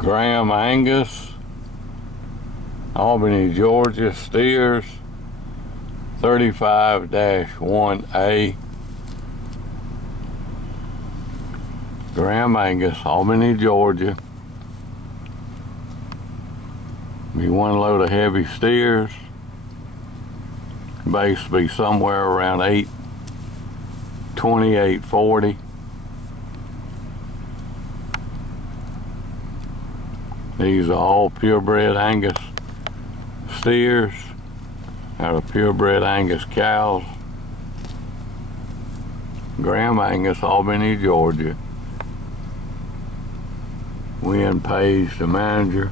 Graham Angus, Albany, Georgia, steers, 35-1A. Graham Angus, Albany, Georgia. Be one load of heavy steers. Base be somewhere around 820, 840. These are all purebred Angus steers out of purebred Angus cows. Graham Angus, Albany, Georgia. Wynn Page, the manager,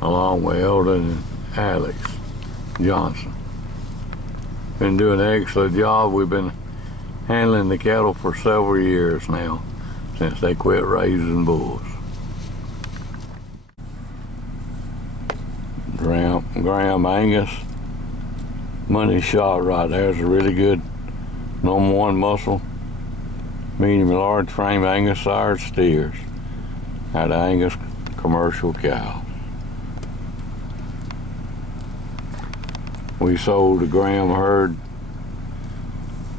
along with Eldon and Alex Johnson. Been doing an excellent job. We've been handling the cattle for several years now, since they quit raising bulls. Graham Angus, money shot right there. Is a really good number one muscle, medium and large frame Angus sire steers out of Angus commercial cows. We sold the Graham herd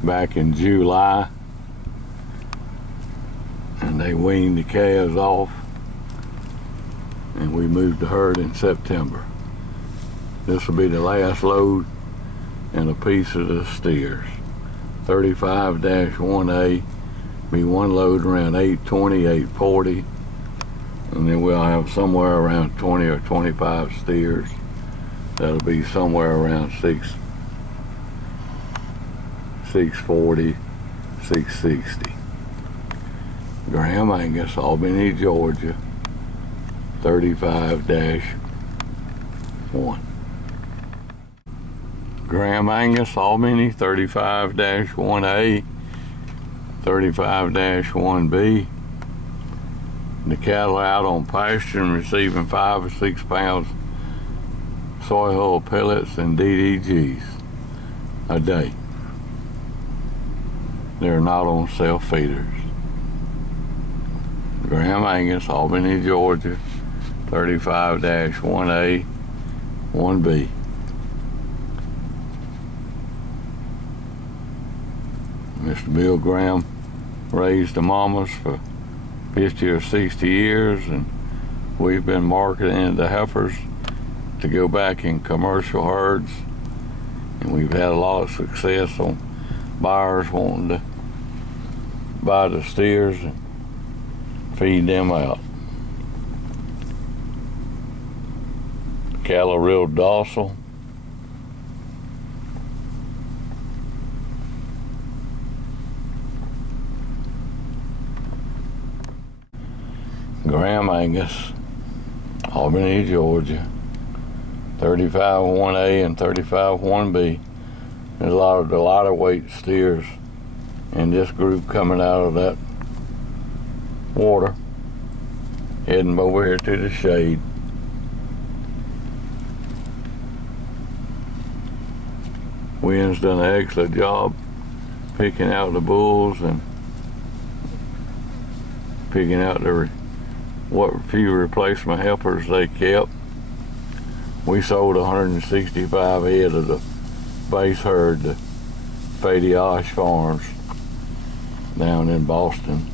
back in July, and they weaned the calves off, and we moved the herd in September. This will be the last load and a piece of the steers. 35-1A, be one load around 820, 840, and then we'll have somewhere around 20 or 25 steers. That'll be somewhere around 640, 660. Graham Angus, Albany, Georgia, 35-1. Graham Angus, Albany, 35-1A, 35-1B. The cattle out on pasture and receiving 5 or 6 pounds soy hull pellets and DDGs a day. They're not on self-feeders. Graham Angus, Albany, Georgia, 35-1A, 1B. Mr. Bill Graham raised the mamas for 50 or 60 years, and we've been marketing the heifers to go back in commercial herds, and we've had a lot of success on buyers wanting to buy the steers and feed them out. Cattle are real docile. Graham Angus, Albany, Georgia, 35-1A and 35-1B. There's a lot of lighter weight steers in this group coming out of that water, heading over here to the shade. Wynn's done an excellent job picking out the bulls and picking out what few replacement heifers they kept. We sold 165 head of the base herd to Fady Osh Farms down in Boston,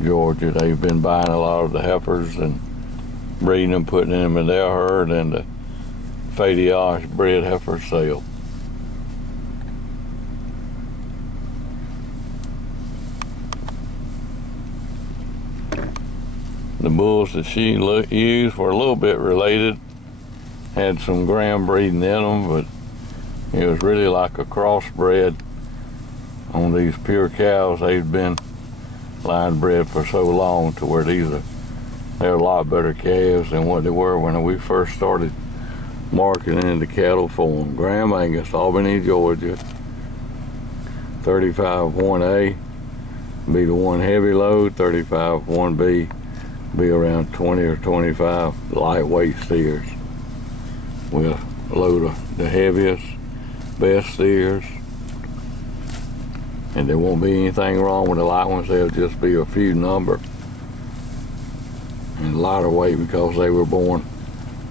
Georgia. They've been buying a lot of the heifers and breeding them, putting them in their herd, and the Fady Osh bred heifer sale. The bulls that she used were a little bit related, had some Graham breeding in them, but it was really like a crossbred on these pure cows. They've been line bred for so long to where they're a lot better calves than what they were when we first started marketing the cattle for them. Graham Angus, Albany, Georgia, 35-1A, be the one heavy load. 35-1B, be around 20 or 25 lightweight steers. We'll load the heaviest, best steers, and there won't be anything wrong with the light ones. There'll just be a few number. and lighter weight because they were born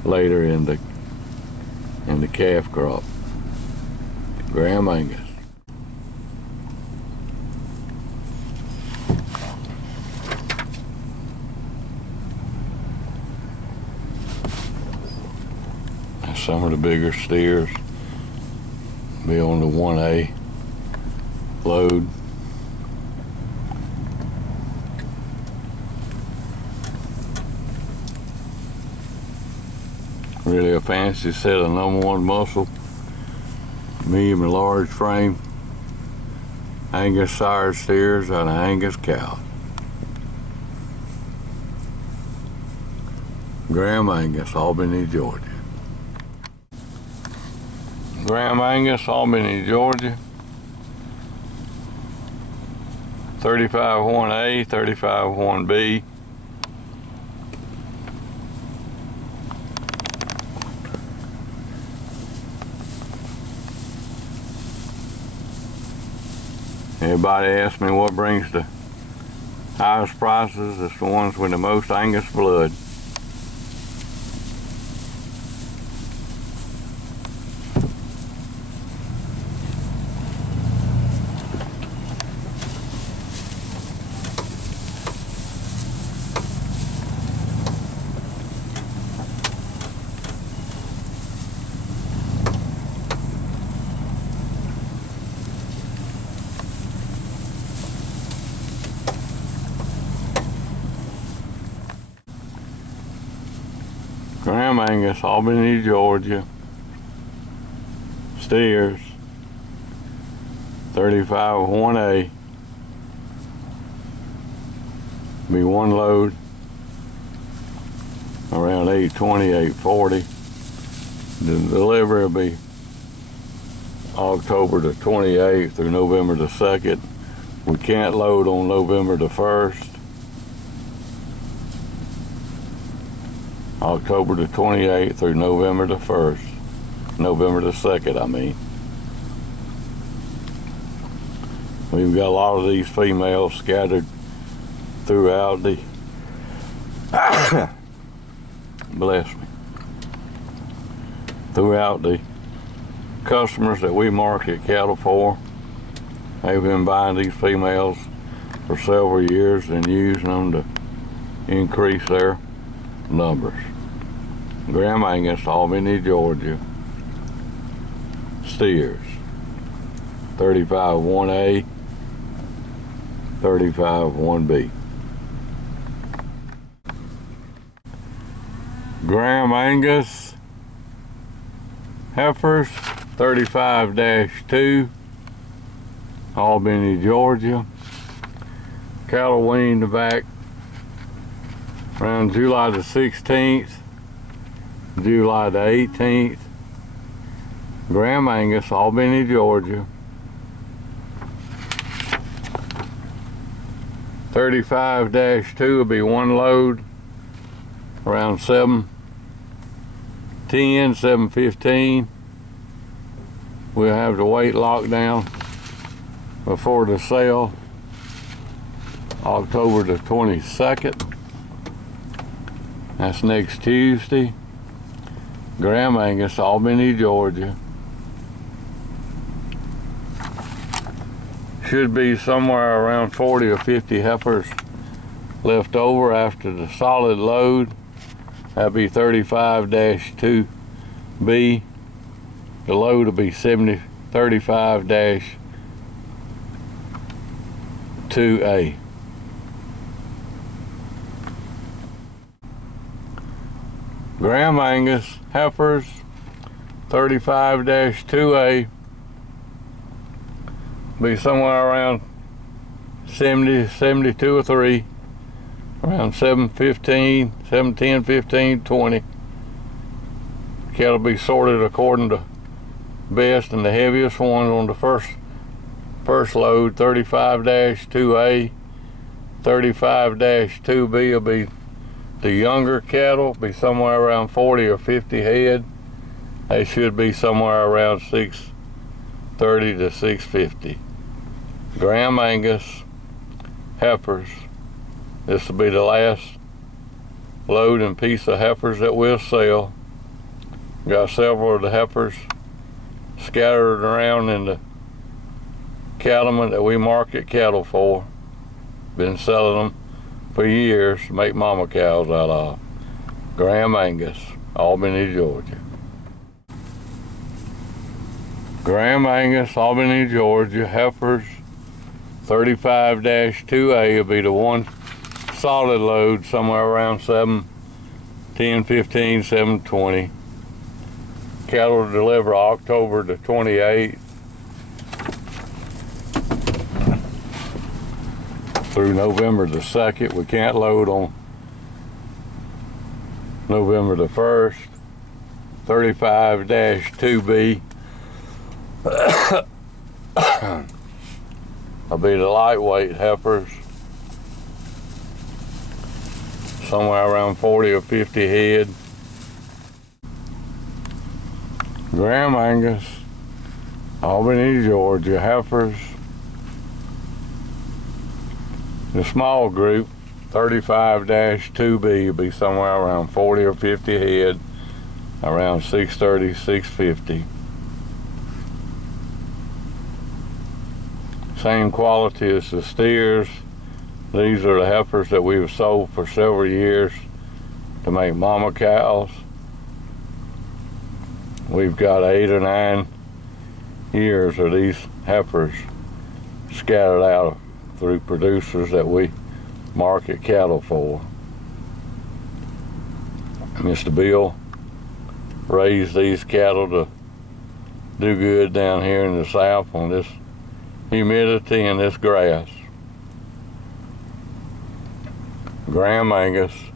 later in the calf crop. Graham Angus. That's some of the bigger steers. Be on the 1A load. Really a fancy set of #1 muscle, medium and large frame, Angus sire steers out of Angus cow. Graham Angus, Albany, Georgia. Graham Angus, Albany, Georgia. 35 1A, 35 1B. Everybody asks me what brings the highest prices. It's the ones with the most Angus blood. Graham Angus, Albany, Georgia. Steers. 35 1A. Be one load around 8:20, 8:40. The delivery will be October the 28th through November the 2nd. We can't load on November the 1st. October the 28th through November the 1st. November the 2nd, I mean. We've got a lot of these females scattered throughout the bless me. Throughout the customers that we market cattle for. They've been buying these females for several years and using them to increase their numbers. Graham Angus, Albany, Georgia. Steers. 35 1A, 35 1B. Graham Angus Heifers, 35-2, Albany, Georgia. Cattle weaned back around July the 16th, July the 18th. Graham Angus, Albany, Georgia. 35-2 will be one load around 7:10, 7:15. We'll have the weight locked down before the sale, October the 22nd. That's next Tuesday. Graham Angus, Albany, Georgia. Should be somewhere around 40 or 50 heifers left over after the solid load. That'll be 35-2B. The load will be 35-2A. Graham Angus heifers, 35-2A. Be somewhere around 70, 72 or 3, around 7:15, 7:10, 15, 20. Cattle be sorted according to best and the heaviest ones on the first load. 35-2A, 35-2B will be the younger cattle, be somewhere around 40 or 50 head. They should be somewhere around 630 to 650. Graham Angus heifers. This will be the last load and piece of heifers that we'll sell. Got several of the heifers scattered around in the cattlemen that we market cattle for. Been selling them for years to make mama cows out of. Graham Angus, Albany, Georgia. Graham Angus, Albany, Georgia, heifers 35-2A will be the one solid load, somewhere around 7/10/15, 7/20. Cattle to deliver October the 28th through November the 2nd. We can't load on November the 1st. 35-2B will be the lightweight heifers, somewhere around 40 or 50 head. Graham Angus, Albany, Georgia, heifers. The small group, 35-2B, will be somewhere around 40 or 50 head, around 630, 650. Same quality as the steers. These are the heifers that we've sold for several years to make mama cows. We've got 8 or 9 years of these heifers scattered out through producers that we market cattle for. Mr. Bill raised these cattle to do good down here in the south on this humidity and this grass. Graham Angus.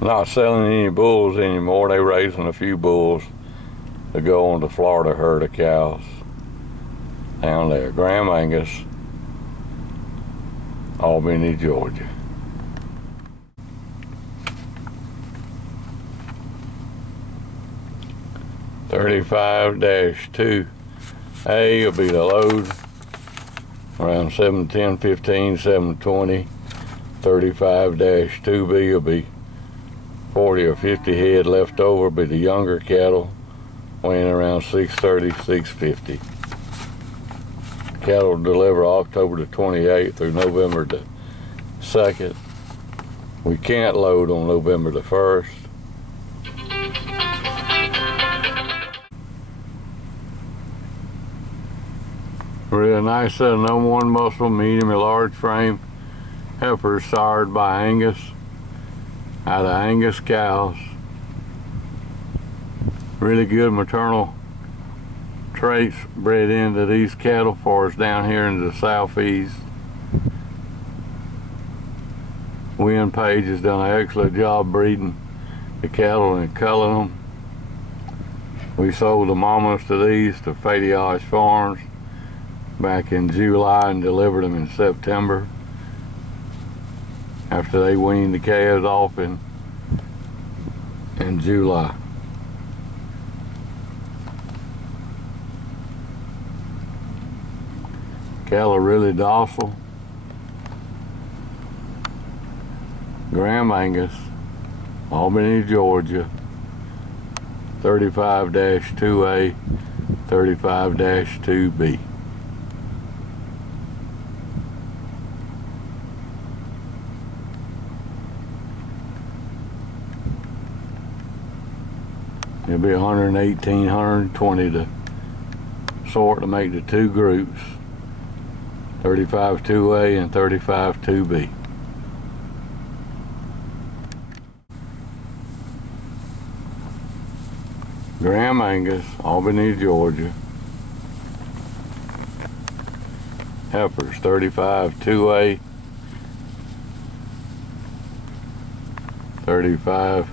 Not selling any bulls anymore. They're raising a few bulls to go on to Florida herd of cows down there. Graham Angus, Albany, Georgia. $35-2A will be the load, around 7/10/15, 7/20. 35-2B will be 40 or 50 head left over, be the younger cattle, weighing around 630, 650. Cattle deliver October the 28th through November the 2nd. We can't load on November the 1st. Real nice set of number 1 muscle, medium and large frame heifers sired by Angus, out of Angus cows. Really good maternal traits bred into these cattle for us down here in the southeast. Wynn Page has done an excellent job breeding the cattle and culling them. We sold the mamas to these to Fadiage Farms back in July and delivered them in September after they weaned the calves off in July. Cattle are really docile. Graham Angus, Albany, Georgia, 35-2A, 35-2B. It'll be 118, 120 to sort to make the 2 groups, 35-2A and 35-2B. Graham Angus, Albany, Georgia. Heifers, 35-2A, 35-2B.